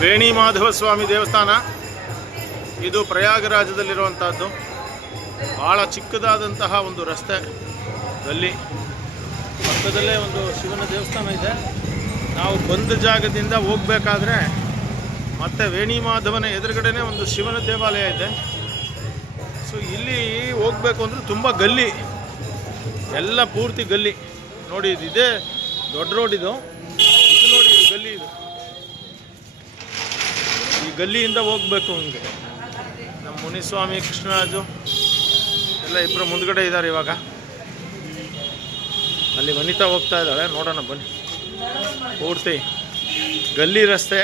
ವೇಣಿ ಮಾಧವ ಸ್ವಾಮಿ ದೇವಸ್ಥಾನ. ಇದು ಪ್ರಯಾಗರಾಜದಲ್ಲಿರುವಂಥದ್ದು ಭಾಳ ಚಿಕ್ಕದಾದಂತಹ ಒಂದು ರಸ್ತೆ ಅಲ್ಲಿ. ಪಕ್ಕದಲ್ಲೇ ಒಂದು ಶಿವನ ದೇವಸ್ಥಾನ ಇದೆ. ನಾವು ಬಂದ ಜಾಗದಿಂದ ಹೋಗಬೇಕಾದ್ರೆ ಮತ್ತೆ ವೇಣಿ ಮಾಧವನ ಎದುರುಗಡೆನೇ ಒಂದು ಶಿವನ ದೇವಾಲಯ ಇದೆ. ಸೊ ಇಲ್ಲಿ ಹೋಗ್ಬೇಕು ಅಂದ್ರೆ ತುಂಬ ಗಲ್ಲಿ. ಎಲ್ಲ ಪೂರ್ತಿ ಗಲ್ಲಿ. ನೋಡಿ, ಇದು ಇದೆ ದೊಡ್ಡ ರೋಡ್ ಇದು. ಇದು ನೋಡಿ ಗಲ್ಲಿ ಇದು. ಗಲ್ಲಿಯಿಂದ ಹೋಗ್ಬೇಕು ಹಂಗೆ. ನಮ್ಮ ಮುನಿಸ್ವಾಮಿ, ಕೃಷ್ಣರಾಜು, ಎಲ್ಲ ಇಬ್ಬರು ಮುಂದ್ಗಡೆ ಇದ್ದಾರೆ ಇವಾಗ. ಅಲ್ಲಿ ವನಿತಾ ಹೋಗ್ತಾ ಇದ್ದಾಳೆ. ನೋಡೋಣ ಬನ್ನಿ. ಪೂರ್ತಿ ಗಲ್ಲಿ ರಸ್ತೆ.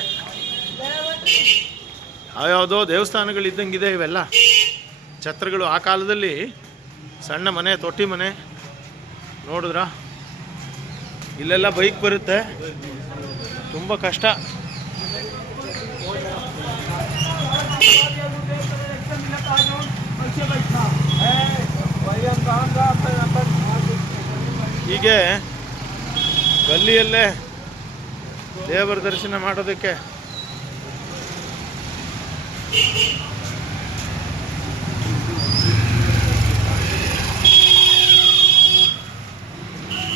ಯಾವ್ಯಾವುದೋ ದೇವಸ್ಥಾನಗಳು ಇದ್ದಂಗಿದೆ ಇವೆಲ್ಲ. ಛತ್ರಗಳು ಆ ಕಾಲದಲ್ಲಿ ಸಣ್ಣ ಮನೆ, ತೊಟ್ಟಿ ಮನೆ. ನೋಡಿದ್ರಾ? ಇಲ್ಲೆಲ್ಲ ಬೈಕ್ ಬರುತ್ತೆ. ತುಂಬ ಕಷ್ಟ. ಹೀಗೆ ಗಲ್ಲಿಯಲ್ಲೇ ದೇವರ ದರ್ಶನ ಮಾಡೋದಕ್ಕೆ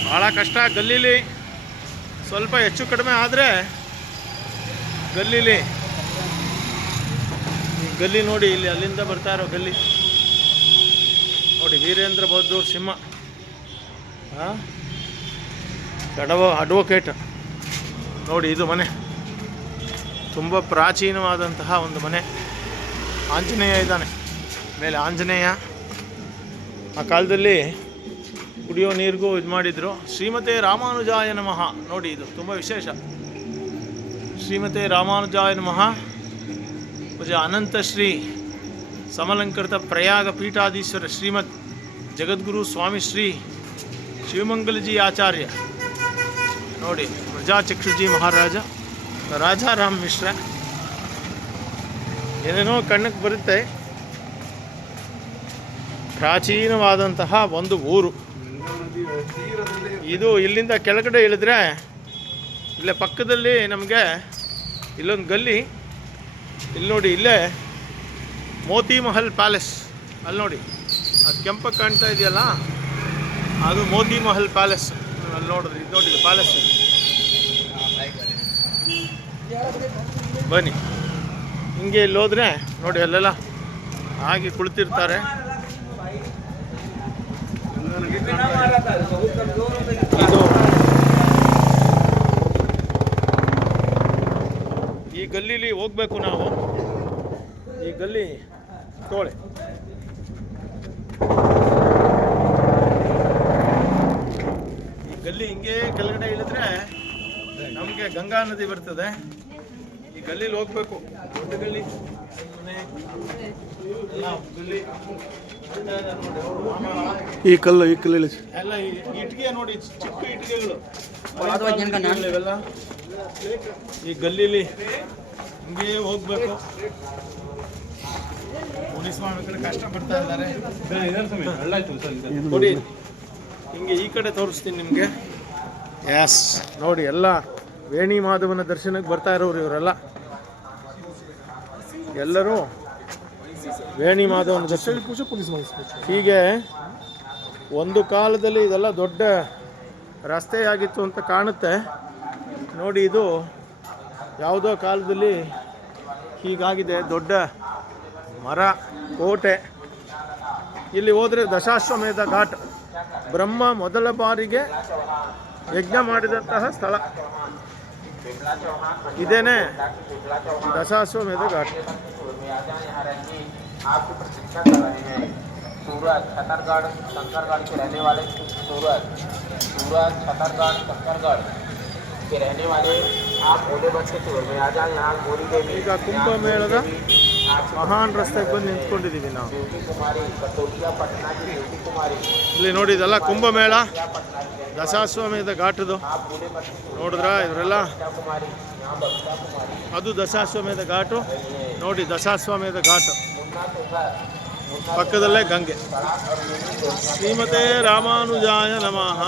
ಭಾಳ ಕಷ್ಟ ಗಲ್ಲೀಲಿ ಸ್ವಲ್ಪ ಹೆಚ್ಚು ಕಡಿಮೆ ಆದರೆ ಗಲ್ಲೀಲಿ ಗಲ್ಲಿ ನೋಡಿ ಇಲ್ಲಿ ಅಲ್ಲಿಂದ ಬರ್ತಾ ಇರೋ ಗಲ್ಲಿ. ನೋಡಿ ವೀರೇಂದ್ರ ಬಹದ್ದೂರ್ ಸಿಂಹ. ಹಾಂ ಅಡ್ವೊಕೇಟ್ ನೋಡಿ ಇದು ಮನೆ. ತುಂಬ ಪ್ರಾಚೀನವಾದಂತಹ ಒಂದು ಮನೆ. ಆಂಜನೇಯ ಇದ್ದಾನೆ. ಮೇಲೆ ಆಂಜನೇಯ. ಆ ಕಾಲದಲ್ಲಿ ಕುಡಿಯೋ ನೀರಿಗೂ ಇದು ಮಾಡಿದ್ರು. ಶ್ರೀಮತೆ ರಾಮಾನುಜಾಯ ನಮಃ. ನೋಡಿ ಇದು ತುಂಬ ವಿಶೇಷ. ಶ್ರೀಮತೆ ರಾಮಾನುಜಾಯ ನಮಃ. ಪೂಜ ಅನಂತ ಶ್ರೀ ಸಮಲಂಕೃತ ಪ್ರಯಾಗ ಪೀಠಾಧೀಶ್ವರ ಶ್ರೀಮತ್ ಜಗದ್ಗುರು ಸ್ವಾಮಿ ಶ್ರೀ ಶಿವಮಂಗಲಜಿ ಆಚಾರ್ಯ. ನೋಡಿ, ಪ್ರಜಾಚಕ್ಷುಜಿ ಮಹಾರಾಜ ರಾಜಾರಾಮ್ ಮಿಶ್ರ. ಏನೇನೋ ಕಣ್ಣಕ್ಕೆ ಬರುತ್ತೆ. ಪ್ರಾಚೀನವಾದಂತಹ ಒಂದು ಊರು. ಇದು ಇಲ್ಲಿಂದ ಕೆಳಗಡೆ ಇಳಿದ್ರೆ, ಇಲ್ಲೇ ಪಕ್ಕದಲ್ಲಿ ನಮಗೆ ಇಲ್ಲೊಂದು ಗಲ್ಲಿ. ಇಲ್ಲಿ ನೋಡಿ, ಇಲ್ಲೇ ಮೋತಿ ಮಹಲ್ ಪ್ಯಾಲೇಸ್. ಅಲ್ಲಿ ನೋಡಿ, ಅದು ಕೆಂಪ ಕಾಣ್ತಾ ಇದೆಯಲ್ಲ? ಅದು ಮೋತಿ ಮಹಲ್ ಪ್ಯಾಲೇಸ್. ಅಲ್ಲಿ ನೋಡಿದ್ರಿ, ಇದು ನೋಡಿ ಪ್ಯಾಲೇಸ್. ಬನ್ನಿ. ಹಿಂಗೆ ಇಲ್ಲಿ ಹೋದ್ರೆ, ನೋಡಿ, ಅಲ್ಲೆಲ್ಲ ಹಾಗೆ ಕುಳಿತಿರ್ತಾರೆ. ಈ ಗಲ್ಲಿಲಿ ಹೋಗ್ಬೇಕು ನಾವು. ಗಲ್ಲಿ ತೋಳೆ ಈ ಗಲ್ಲಿ ಹಿಂಗೆ ಕೆಳಗಡೆ ಇಳಿದ್ರೆ ನಮಗೆ ಗಂಗಾ ನದಿ ಬರ್ತದೆ. ಈ ಗಲ್ಲಿಲಿ ಹೋಗ್ಬೇಕು. ದೊಡ್ಡ ಗಲ್ಲಿ. ಈ ಕಲ್ಲು ಈ ಕಲ್ಲು ಇಳಿಸಿ ಎಲ್ಲ ಈ ಇಟ್ಟಿಗೆ ನೋಡಿ ಚಿಕ್ಕ ಇಟ್ಟಿಗೆಗಳು. ಇವೆಲ್ಲ. ಈ ಗಲ್ಲಿಲಿ ಹಿಂಗೆ ಹೋಗ್ಬೇಕು. ಪೊಲೀಸ್ ಮಾಡ್ಬೇಕಾದ್ರೆ ಕಷ್ಟ ಪಡ್ತಾ ಇದ್ದಾರೆ. ನೋಡಿ ಹಿಂಗೆ ಈ ಕಡೆ ತೋರಿಸ್ತೀನಿ ನಿಮಗೆ. ಎಸ್ ನೋಡಿ ಎಲ್ಲ ವೇಣಿ ಮಾಧವನ ದರ್ಶನಕ್ಕೆ ಬರ್ತಾ ಇರೋರು ಇವರೆಲ್ಲ. ಎಲ್ಲರೂ ವೇಣಿ ಮಾಧವನ ದರ್ಶನ ಪೂಜೆ ಪೊಲೀಸ್ ಹೀಗೆ ಒಂದು ಕಾಲದಲ್ಲಿ ಇದೆಲ್ಲ ದೊಡ್ಡ ರಸ್ತೆಯಾಗಿತ್ತು ಅಂತ ಕಾಣುತ್ತೆ. ನೋಡಿ ಇದು ಯಾವುದೋ ಕಾಲದಲ್ಲಿ ಹೀಗಾಗಿದೆ ದೊಡ್ಡ ಮರ ಕೋಟೆ ಇಲ್ಲಿ ಹೋದರೆ ದಶಾಶ್ವಮೇಧ ಘಾಟ್ ಬ್ರಹ್ಮ ಮೊದಲ ಬಾರಿಗೆ ಯಜ್ಞ ಮಾಡಿದಂತಹ ಸ್ಥಳ ಇದೇನೆ ದಶಾಶ್ವಮೇಧ ಘಾಟ್ आपकी प्रतीक्षा कर रहे हैं सूरज छतरगढ़ शंकरगढ़ के रहने वाले सूरज सूरज छतरगढ़ शंकरगढ़ के रहने वाले आप भोले बच्चे टूर में आ जाए यहाँ गोरी देवी ಈಗ ಕುಂಭಮೇಳದ ಮಹಾನ್ ರಸ್ತೆಗೆ ಬಂದು ನಿಂತ್ಕೊಂಡಿದ್ದೀವಿ ನಾವು ज्योति कुमारी कटोलिया पटना की ज्योति कुमारी ಇಲ್ಲಿ ನೋಡಿ ಇದೆಲ್ಲ ಕುಂಭಮೇಳ ದಶಾಶ್ವಮೇಧ ಘಾಟದು आप भोले बच्चे ನೋಡಿದ್ರ ಇವರೆಲ್ಲ कुमारी यहाँ बक्सा कुमारी ಅದು ದಶಾಶ್ವಮೇಧ ಘಾಟು ನೋಡಿ ದಶಾಶ್ವಮೇಧ ಘಾಟ್ मुन्ना तेहर ಪಕ್ಕದಲ್ಲೇ ಗಂಗೆ ಶ್ರೀಮತೆ ರಾಮಾನುಜಾಯ ನಮಃ